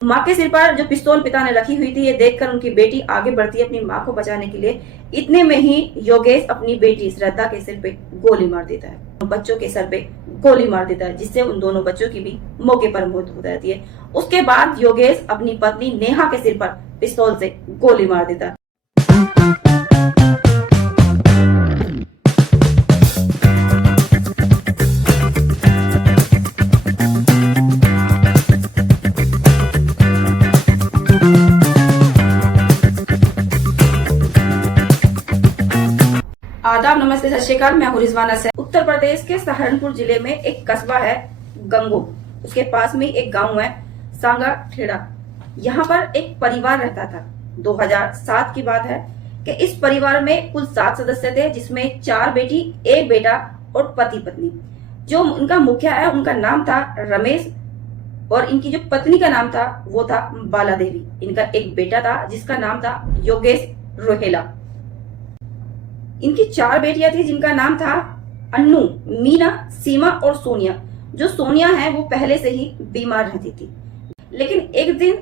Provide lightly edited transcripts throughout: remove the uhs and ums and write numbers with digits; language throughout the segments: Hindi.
माँ के सिर पर जो पिस्तौल पिता ने रखी हुई थी, ये देखकर उनकी बेटी आगे बढ़ती है अपनी माँ को बचाने के लिए। इतने में ही योगेश अपनी बेटी श्रद्धा के सिर पे गोली मार देता है, बच्चों के सर पे गोली मार देता है, जिससे उन दोनों बच्चों की भी मौके पर मौत हो जाती है। उसके बाद योगेश अपनी पत्नी नेहा के सिर पर पिस्तौल से गोली मार देता है। आदाब, नमस्ते, सत श्री अकाल। मैं हूं रिजवाना से। उत्तर प्रदेश के सहारनपुर जिले में एक कस्बा है गंगो, उसके पास में एक गांव है सांगा ठेड़ा। यहाँ पर एक परिवार रहता था। 2007 की बात है कि इस परिवार में कुल 7 सदस्य थे, जिसमें 4 बेटी, 1 बेटा और पति पत्नी। जो उनका मुखिया है उनका नाम था रमेश और इनकी जो पत्नी का नाम था वो था बाला देवी। इनका एक बेटा था जिसका नाम था योगेश रोहेला। इनकी 4 बेटियां थी जिनका नाम था अन्नू, मीना, सीमा और सोनिया। जो सोनिया है वो पहले से ही बीमार रहती थी, लेकिन एक दिन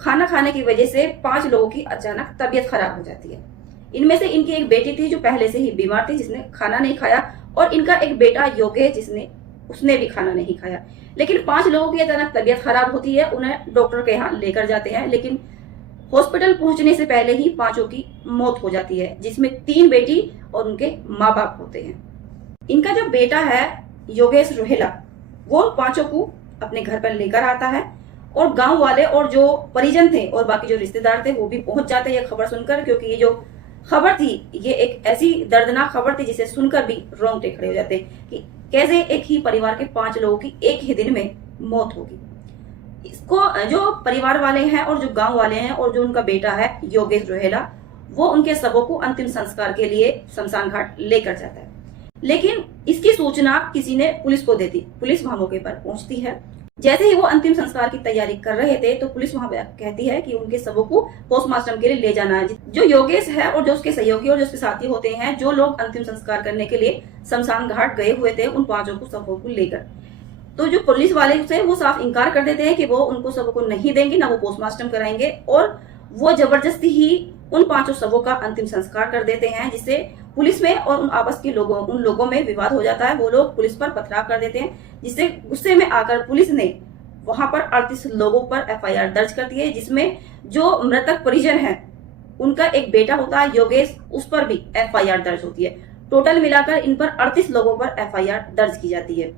खाना खाने की वजह से 5 लोगों की अचानक तबीयत खराब हो जाती है। इनमें से इनकी एक बेटी थी जो पहले से ही बीमार थी, जिसने खाना नहीं खाया, और इनका एक बेटा योगेश उसने भी खाना नहीं खाया। लेकिन 5 लोगों की अचानक तबीयत खराब होती है, उन्हें डॉक्टर के यहाँ लेकर जाते हैं, लेकिन हॉस्पिटल पहुंचने से पहले ही 5 की मौत हो जाती है, जिसमें 3 बेटी और उनके माँ बाप होते हैं। इनका जो बेटा है योगेश रोहेला, वो 5 को अपने घर पर लेकर आता है और गांव वाले और जो परिजन थे और बाकी जो रिश्तेदार थे वो भी पहुंच जाते हैं ये खबर सुनकर, क्योंकि ये जो खबर थी ये एक ऐसी दर्दनाक खबर थी जिसे सुनकर भी रोंगटे खड़े हो जाते कि कैसे एक ही परिवार के 5 लोगों की एक ही दिन में मौत होगी। इसको जो परिवार वाले हैं और जो गांव वाले हैं और जो उनका बेटा है योगेश रोहेला, वो उनके शवों को अंतिम संस्कार के लिए शमशान घाट लेकर जाता है। लेकिन इसकी सूचना किसी ने पुलिस को दे दी। पुलिस वहां मौके पर पहुंचती है। जैसे ही वो अंतिम संस्कार की तैयारी कर रहे थे तो पुलिस वहां कहती है कि उनके शवों को पोस्टमार्टम के लिए ले जाना है। जो योगेश है और जो उसके सहयोगी और जो उसके साथी होते हैं, जो लोग अंतिम संस्कार करने के लिए शमशान घाट गए हुए थे, उन 5 को शवों को लेकर, तो जो पुलिस वाले थे वो साफ इनकार कर देते हैं कि वो उनको शवों को नहीं देंगे, ना वो पोस्टमार्टम कराएंगे, और वो जबरदस्ती ही उन 5 शवों का अंतिम संस्कार कर देते हैं, जिससे पुलिस में और उन लोगों में विवाद हो जाता है। वो लोग पुलिस पर पथराव कर देते हैं, जिससे गुस्से में आकर पुलिस ने वहां पर 38 लोगों पर FIR दर्ज कर दी है, जिसमें जो मृतक परिजन है उनका एक बेटा होता है योगेश, उस पर भी FIR दर्ज होती है। टोटल मिलाकर इन पर 38 लोगों पर FIR दर्ज की जाती है।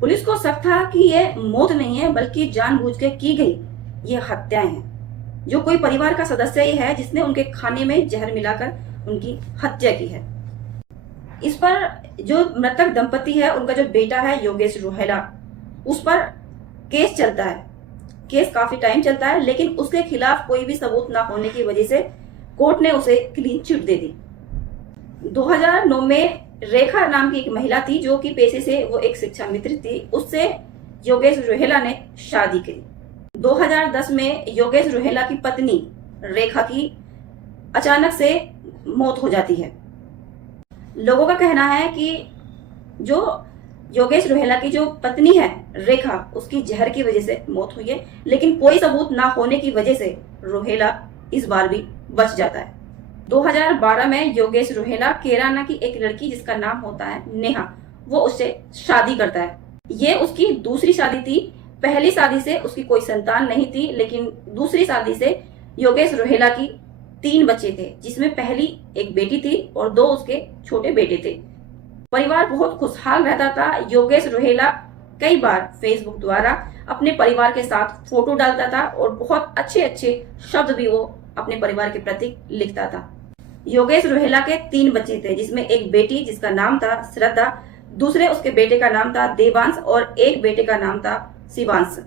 पुलिस को शक था कि ये मौत नहीं है बल्कि जानबूझ के की गई ये हत्याएं हैं। जो कोई परिवार का सदस्य ही है जिसने उनके खाने में जहर मिलाकर उनकी हत्या की है। इस पर जो मृतक दंपति है उनका जो बेटा है योगेश रोहेला, उस पर केस चलता है। केस काफी टाइम चलता है, लेकिन उसके खिलाफ कोई भी सबूत ना होने की वजह से कोर्ट ने उसे क्लीन चिट दे दी। 2009 में रेखा नाम की एक महिला थी जो कि पेशे से वो एक शिक्षा मित्र थी, उससे योगेश रोहेला ने शादी की। 2010 में योगेश रोहेला की पत्नी रेखा की अचानक से मौत हो जाती है। लोगों का कहना है कि जो योगेश रोहेला की जो पत्नी है रेखा, उसकी जहर की वजह से मौत हुई है, लेकिन कोई सबूत ना होने की वजह से रोहेला इस बार भी बच जाता है। 2012 में योगेश रोहेला केराना की एक लड़की जिसका नाम होता है नेहा, वो उससे शादी करता है। ये उसकी दूसरी शादी थी। पहली शादी से उसकी कोई संतान नहीं थी, लेकिन दूसरी शादी से योगेश रोहेला की 3 बच्चे थे, जिसमें पहली एक बेटी थी और 2 उसके छोटे बेटे थे। परिवार बहुत खुशहाल रहता था। योगेश रोहेला कई बार फेसबुक द्वारा अपने परिवार के साथ फोटो डालता था और बहुत अच्छे अच्छे शब्द भी वो अपने परिवार के प्रति लिखता था। योगेश रोहेला के 3 बच्चे थे, जिसमें एक बेटी जिसका नाम था श्रद्धा, दूसरे उसके बेटे का नाम था देवांश और एक बेटे का नाम था शिवांश।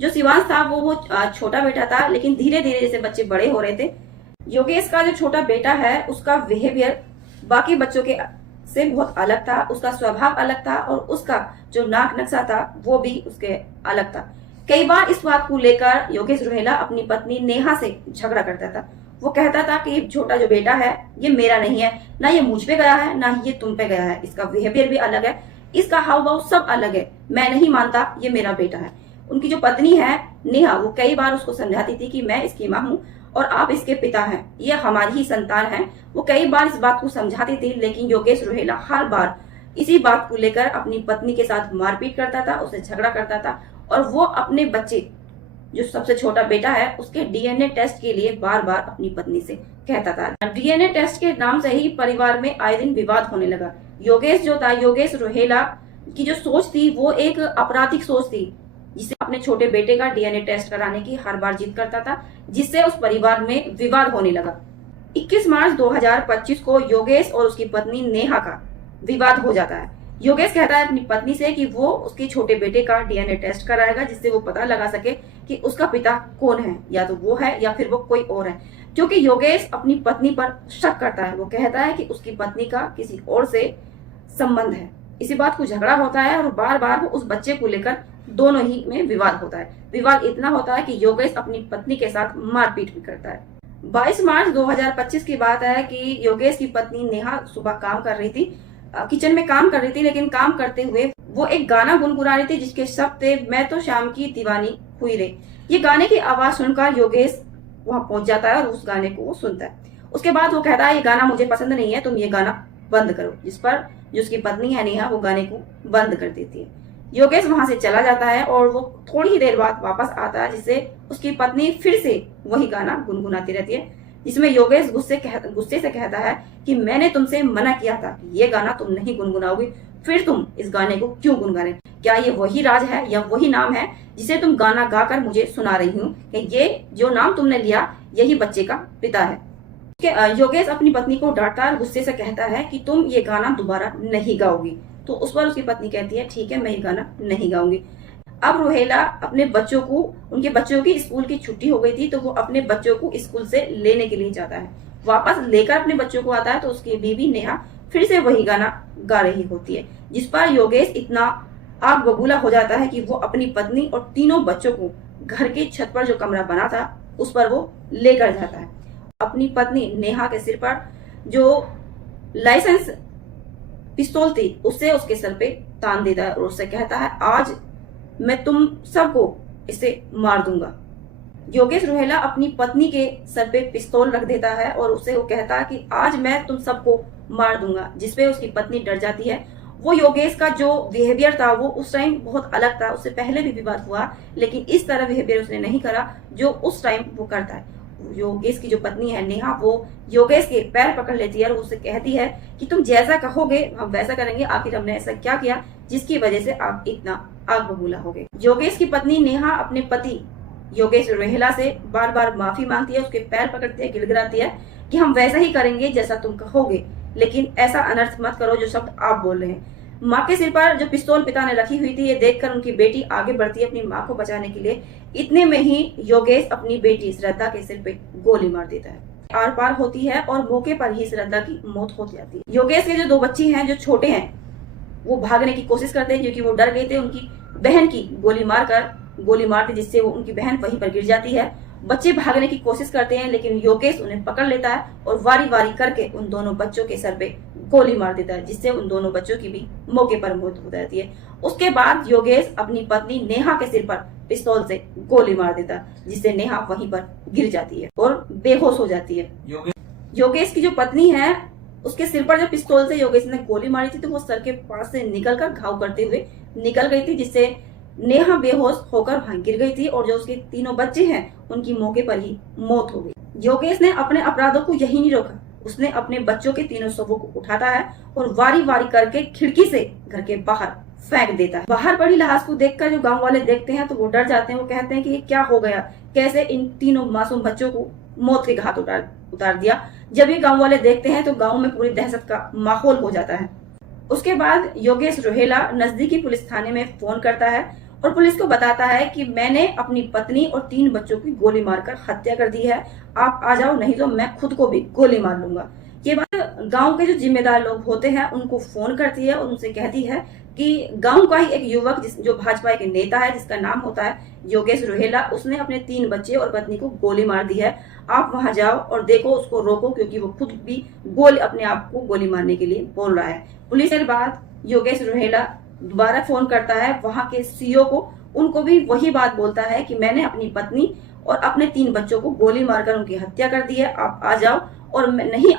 जो शिवांश था वो छोटा बेटा था, लेकिन धीरे धीरे जैसे बच्चे बड़े हो रहे थे, योगेश का जो छोटा बेटा है उसका बिहेवियर बाकी बच्चों के से बहुत अलग था। उसका स्वभाव अलग था और उसका जो नाक नक्शा था वो भी उसके अलग था। कई बार इस बात को लेकर योगेश रोहेला अपनी पत्नी नेहा से झगड़ा करता था। वो कहता था कि छोटा जो बेटा है ये मेरा नहीं है, ना ये मुझ पे गया है ना ही ये तुम पे गया है, इसका बिहेवियर भी अलग है, इसका हाव भाव सब अलग है, मैं नहीं मानता ये मेरा बेटा है। उनकी जो पत्नी है नेहा, वो कई बार उसको समझाती थी कि मैं इसकी माँ हूँ और आप इसके पिता हैं, ये हमारी ही संतान है। वो कई बार इस बात को समझाती थी, लेकिन योगेश रोहेला हर बार इसी बात को लेकर अपनी पत्नी के साथ मारपीट करता था, उससे झगड़ा करता था और वो अपने बच्चे जो सबसे छोटा बेटा है उसके डीएनए टेस्ट के लिए बार बार अपनी पत्नी से कहता था। डीएनए टेस्ट के नाम से ही परिवार में आए दिन विवाद होने लगा। योगेश जो था, योगेश रोहेला की जो सोच थी वो एक आपराधिक सोच थी, जिसे अपने छोटे बेटे का डीएनए टेस्ट कराने की हर बार जिद करता था, जिससे उस परिवार में विवाद होने लगा। 21 मार्च 2025 को योगेश और उसकी पत्नी नेहा का विवाद हो जाता है। योगेश कहता है अपनी पत्नी से कि वो उसके छोटे बेटे का डीएनए टेस्ट कराएगा, जिससे वो पता लगा सके कि उसका पिता कौन है, या तो वो है या फिर वो कोई और है। क्योंकि योगेश अपनी पत्नी पर शक करता है, वो कहता है कि उसकी पत्नी का किसी और से संबंध है। इसी बात को झगड़ा होता है और बार बार वो उस बच्चे को लेकर दोनों ही में विवाद होता है। विवाद इतना होता है कि योगेश अपनी पत्नी के साथ मारपीट भी करता है। 22 मार्च 2025 की बात है कि योगेश की पत्नी नेहा सुबह काम कर रही थी, किचन में काम कर रही थी, लेकिन काम करते हुए वो एक गाना गुनगुना रही थी जिसके शब्द थे, मैं तो शाम की दीवानी हुई रे। ये गाने की आवाज सुनकर योगेश वहां पहुंच जाता है और उस गाने को वो सुनता है। उसके बाद वो कहता है ये गाना मुझे पसंद नहीं है, तुम ये गाना बंद करो। जिस पर जो उसकी पत्नी है नेहा वो गाने को बंद कर देती है। योगेश वहां से चला जाता है और वो थोड़ी ही देर बाद वापस आता है, जिससे उसकी पत्नी फिर से वही गाना गुनगुनाती रहती है, जिसमें योगेश गुस्से से कहता है कि मैंने तुमसे मना किया था कि ये गाना तुम नहीं गुनगुनाओगी, फिर तुम इस गाने को क्यों गुनगुना? क्या ये वही राज है या वही नाम है जिसे तुम गाना गाकर मुझे सुना रही हूँ कि ये जो नाम तुमने लिया यही बच्चे का पिता है? योगेश अपनी पत्नी को डांटता है, गुस्से से कहता है कि तुम ये गाना दोबारा नहीं गाओगी। तो उस पर उसकी पत्नी कहती है ठीक है, मैं ये गाना नहीं गाऊंगी। अब रोहेला अपने बच्चों को, उनके बच्चों की स्कूल की छुट्टी हो गई थी, तो वो अपने बच्चों को स्कूल से लेने के लिए जाता है। वापस लेकर अपने बच्चों को आता है तो उसकी बीवी नेहा फिर से वही गाना गा रही होती है, जिस पर योगेश इतना आग बबूला हो जाता है कि वो अपनी पत्नी और तीनों बच्चों को घर की छत पर जो कमरा बना था उस पर वो लेकर जाता है। अपनी पत्नी नेहा के सिर पर जो लाइसेंस पिस्तौल थी उससे उसके सर पे तान देता है और उससे कहता है आज मैं तुम सबको इसे मार दूंगा। योगेश रोहेला अपनी पत्नी के सर पे पिस्तौल रख देता है और उसे वो कहता है कि आज मैं तुम सबको मार दूंगा, जिसपे उसकी पत्नी डर जाती है। वो योगेश का जो बिहेवियर था वो उस टाइम बहुत अलग था, उससे पहले भी विवाद हुआ, लेकिन इस तरह बिहेवियर उसने नहीं करा जो उस टाइम वो करता है। योगेश की जो पत्नी है नेहा, वो योगेश के पैर पकड़ लेती है और उससे कहती है कि तुम जैसा कहोगे हम वैसा करेंगे, आखिर हमने ऐसा क्या किया जिसकी वजह से आप इतना आग बबूला हो गए। योगेश की पत्नी नेहा अपने पति योगेश रोहेला से बार बार माफी मांगती है, उसके पैर पकड़ती है, गिड़गिड़ाती है कि हम वैसा ही करेंगे जैसा तुम कहोगे, लेकिन ऐसा अनर्थ मत करो जो शब्द आप बोल रहे हैं। माँ के सिर पर जो पिस्तौल पिता ने रखी हुई थी ये देखकर उनकी बेटी आगे बढ़ती है अपनी माँ को बचाने के लिए। इतने में ही योगेश अपनी बेटी श्रद्धा के सिर पे गोली मार देता है। आर पार होती है और मौके पर ही श्रद्धा की मौत हो जाती है। योगेश के जो दो बच्चे हैं जो छोटे हैं वो भागने की कोशिश करते हैं क्योंकि वो डर गए थे उनकी बहन की गोली मारती, जिससे वो उनकी बहन वहीं पर गिर जाती है। बच्चे भागने की कोशिश करते हैं लेकिन योगेश उन्हें पकड़ लेता है और वारी वारी करके उन दोनों बच्चों के सर पे गोली मार देता है, जिससे उन दोनों बच्चों की भी मौके पर मौत हो जाती है। उसके बाद योगेश अपनी पत्नी नेहा के सिर पर पिस्तौल से गोली मार देता है, जिससे नेहा वहीं पर गिर जाती है और बेहोश हो जाती है। योगेश की जो पत्नी है उसके सिर पर जो पिस्तौल से योगेश ने गोली मारी थी तो वो सर के पास से निकलकर घाव करते हुए निकल गई थी, जिससे नेहा बेहोश होकर वहां गिर गई थी और जो उसके तीनों बच्चे हैं उनकी मौके पर ही मौत हो गई। योगेश ने अपने अपराधों को यही नहीं रोका, उसने अपने बच्चों के तीनों शवों को उठाता है और वारी वारी करके खिड़की से घर के बाहर फेंक देता है। बाहर पड़ी लाश को देखकर जो गांव वाले देखते हैं तो वो डर जाते हैं। वो कहते हैं कि ये क्या हो गया, कैसे इन तीनों मासूम बच्चों को मौत के घाट उतार दिया। जब ये गांव वाले देखते हैं तो गांव में पूरी दहशत का माहौल हो जाता है। उसके बाद योगेश रोहेला नजदीकी पुलिस थाने में फोन करता है और पुलिस को बताता है कि मैंने अपनी पत्नी और 3 बच्चों की गोली मारकर हत्या कर दी है, आप आ जाओ नहीं तो मैं खुद को भी गोली मार लूंगा। ये बात गांव के जो जिम्मेदार लोग होते हैं उनको फोन करती है और उनसे कहती है कि गांव का ही एक युवक जो भाजपा के नेता है जिसका नाम होता है योगेश रोहेला, उसने अपने 3 बच्चे और पत्नी को गोली मार दी है, आप वहां जाओ और देखो, उसको रोको क्योंकि वो खुद भी अपने आप को गोली मारने के लिए बोल रहा है। पुलिस के बाद योगेश रोहेला दोबारा फोन करता है वहां के सीओ को उनको भी वही बात बोलता है कि मैंने अपनी पत्नी और अपने 3 बच्चों को गोली मारकर उनकी हत्या कर दी है, आप आ जाओ, और नहीं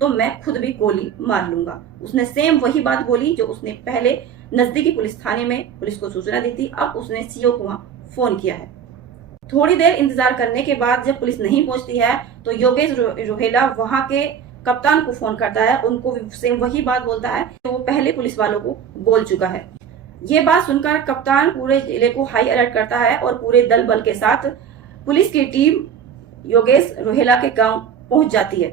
तो मैं खुद भी गोली मार लूंगा। उसने सेम वही बात बोली जो उसने पहले नजदीकी पुलिस थाने में पुलिस को सूचना दी थी। अब उसने सीओ को वहां फोन किया है। थोड़ी देर इंतजार करने के बाद जब पुलिस नहीं पहुंचती है तो योगेश रोहेला वहां के कप्तान को फोन करता है, उनको भी सेम वही बात बोलता है तो वो पहले पुलिस वालों को बोल चुका है। ये बात सुनकर कप्तान पूरे जिले को हाई अलर्ट करता है और पूरे दल बल के साथ पुलिस की टीम योगेश रोहेला के गांव पहुंच जाती है।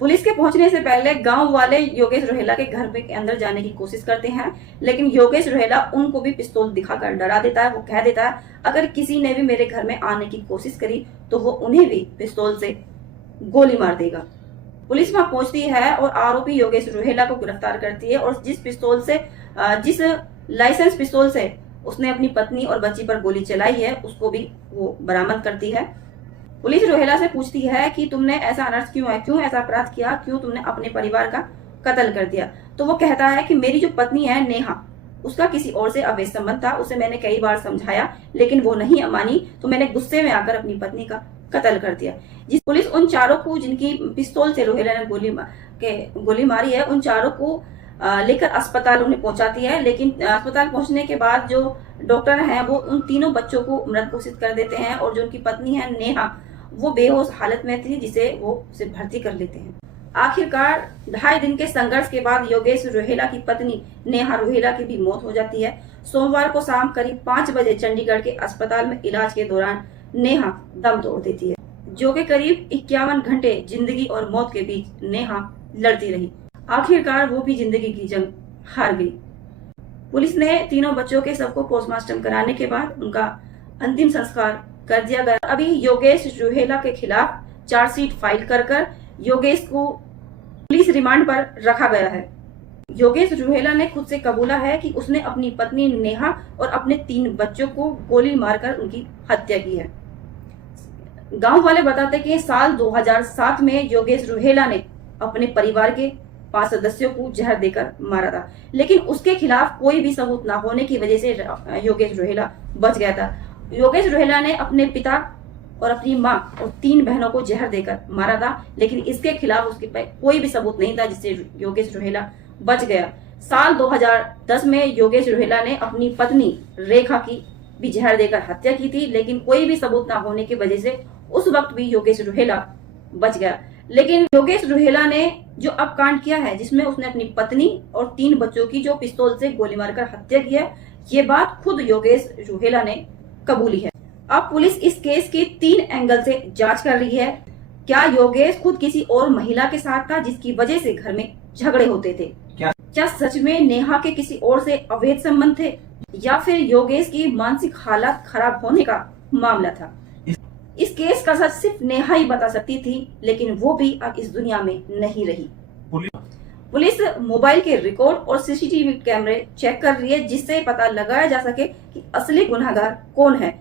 पुलिस के पहुंचने से पहले गांव वाले योगेश रोहेला के घर के अंदर जाने की कोशिश करते हैं, लेकिन योगेश रोहेला उनको भी पिस्तौल दिखाकर डरा देता है। वो कह देता है अगर किसी ने भी मेरे घर में आने की कोशिश करी तो वो उन्हें भी पिस्तौल से गोली मार देगा। पुलिस वहां पहुंचती है और आरोपी योगेश रोहेला को गिरफ्तार करती है और जिस लाइसेंस पिस्तौल से उसने अपनी पत्नी और बच्ची पर गोली चलाई है उसको भी वो बरामद करती है। पुलिस रोहेला से पूछती है कि तुमने ऐसा अनर्थ क्यों है, क्यों ऐसा अपराध किया, क्यों तुमने अपने परिवार का कत्ल कर दिया। तो वो कहता है कि मेरी जो पत्नी है नेहा, उसका किसी और से अवैध संबंध था, उसे मैंने कई बार समझाया लेकिन वो नहीं मानी, तो मैंने गुस्से में आकर अपनी पत्नी का कत्ल कर दिया। जिस पुलिस उन चारों को जिनकी पिस्तौल से रोहेला ने गोली मारी है उन चारों को लेकर अस्पताल उन्हें पहुंचाती है, लेकिन अस्पताल पहुंचने के बाद जो डॉक्टर हैं वो उन तीनों बच्चों को मृत घोषित कर देते हैं और जो उनकी पत्नी है नेहा वो बेहोश हालत में थी जिसे वो उसे भर्ती कर लेते हैं। आखिरकार 2.5 दिन के संघर्ष के बाद योगेश रोहेला की पत्नी नेहा रोहेला की भी मौत हो जाती है। सोमवार को शाम करीब 5 बजे चंडीगढ़ के अस्पताल में इलाज के दौरान नेहा दम तोड़ देती है। जो कि करीब 51 घंटे जिंदगी और मौत के बीच नेहा लड़ती रही। आखिरकार वो भी जिंदगी की जंग हार गई। पुलिस ने तीनों बच्चों के शव को पोस्टमार्टम कराने के बाद उनका अंतिम संस्कार कर दिया गया। अभी योगेश रोहेला के खिलाफ चार्जशीट फाइल कर योगेश को पुलिस रिमांड पर रखा गया है। योगेश रोहेला ने खुद से कबूला है कि उसने अपनी पत्नी नेहा और अपने 3 बच्चों को गोली मारकर उनकी हत्या की है। गांव वाले बताते कि साल 2007 में योगेश रोहेला ने अपने परिवार के 5 सदस्यों को जहर देकर मारा था, लेकिन उसके खिलाफ कोई भी सबूत न होने की वजह से योगेश रोहेला बच गया था। योगेश रोहेला ने अपने पिता और अपनी मां और 3 बहनों को जहर देकर मारा था, लेकिन इसके खिलाफ उसके पास कोई भी सबूत नहीं था जिससे योगेश रोहेला बच गया। साल 2010 में योगेश रोहेला ने अपनी पत्नी रेखा की भी जहर देकर हत्या की थी, लेकिन कोई भी सबूत न होने की वजह से उस वक्त भी योगेश रोहेला बच गया। लेकिन योगेश रोहेला ने जो अब कांड किया है जिसमें उसने अपनी पत्नी और 3 बच्चों की जो पिस्तौल से गोली मारकर हत्या की है, ये बात खुद योगेश रोहेला ने कबूली है। अब पुलिस इस केस की 3 एंगल से जांच कर रही है। क्या योगेश खुद किसी और महिला के साथ था जिसकी वजह से घर में झगड़े होते थे? क्या सच में नेहा के किसी और से अवैध संबंध थे, या फिर योगेश की मानसिक हालत खराब होने का मामला था? इस केस का सच सिर्फ नेहा ही बता सकती थी, लेकिन वो भी अब इस दुनिया में नहीं रही। पुलिस मोबाइल के रिकॉर्ड और सीसीटीवी कैमरे चेक कर रही है जिससे पता लगाया जा सके कि असली गुनहगार कौन है।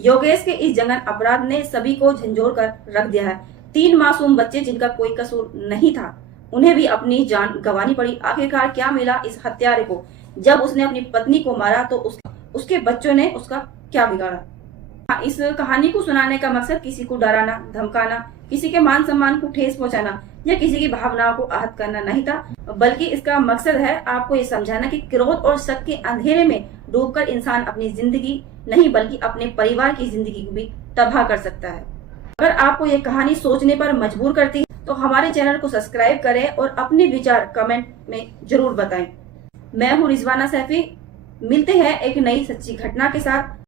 योगेश के इस जघन्य अपराध ने सभी को झंझोर कर रख दिया है। 3 मासूम बच्चे जिनका कोई कसूर नहीं था, उन्हें भी अपनी जान गंवानी पड़ी। आखिरकार क्या मिला इस हत्यारे को? जब उसने अपनी पत्नी को मारा तो उसके बच्चों ने उसका क्या बिगाड़ा? इस कहानी को सुनाने का मकसद किसी को डराना, धमकाना, किसी के मान सम्मान को ठेस पहुंचाना या किसी की भावनाओं को आहत करना नहीं था, बल्कि इसका मकसद है आपको ये समझाना कि क्रोध और शक के अंधेरे में डूबकर इंसान अपनी जिंदगी नहीं बल्कि अपने परिवार की जिंदगी को भी तबाह कर सकता है। अगर आपको ये कहानी सोचने पर मजबूर करती है तो हमारे चैनल को सब्सक्राइब करें और अपने विचार कमेंट में जरूर बताएं। मैं हूँ रिजवाना सैफी। मिलते हैं एक नई सच्ची घटना के साथ।